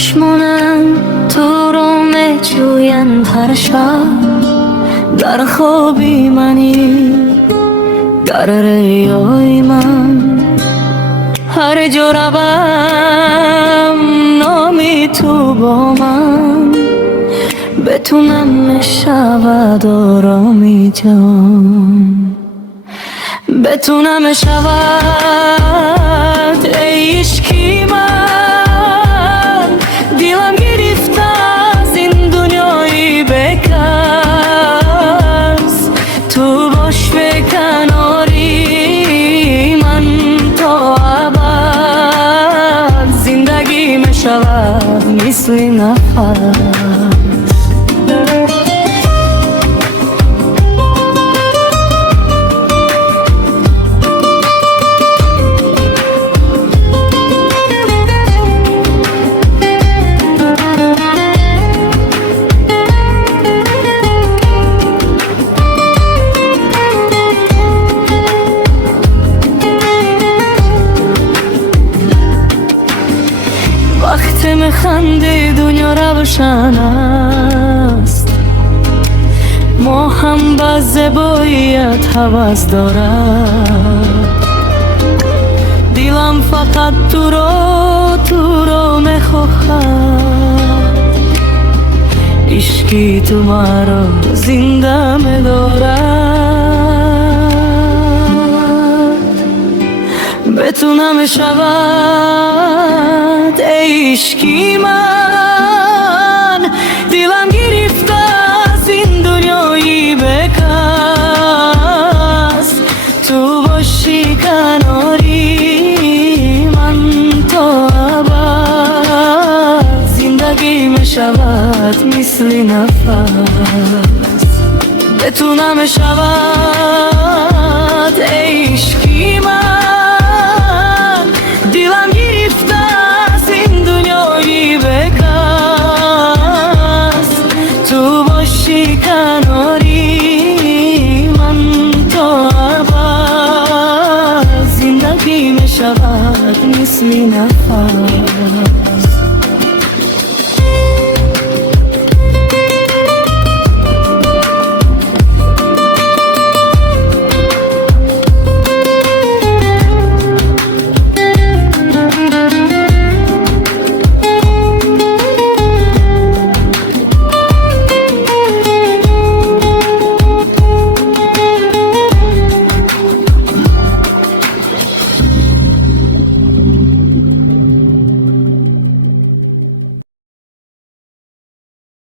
چشمانم تو رو میجوین هر شب. در خوابی منی، در ریای من، هر جا روم نامی تو با من. بتونم میشود آرامی جان، بتونم میشود ای عشقی من. دیلم گرفته از این دنیای بکس، تو باش به کناری من تا ابد. زندگی میشود مثل نفس. وقتی میخندی دنیا روشن است، ما هم به زیباییت هوس دارد. دیلم فقط تو رو میخواهد، عشقی تو مرا زنده میدارد. بتونم شود ای عشقی من. دیلم گرفته از این دنیای بکس، تو باشی کناری من تا ابد. زندگی میشود مثل نفس. بتونم شود ای عشقی من. دیلم گرفته از این دنیای بکس، تو باشی کناری من تا ابد. زندگی میشود مثل نفس.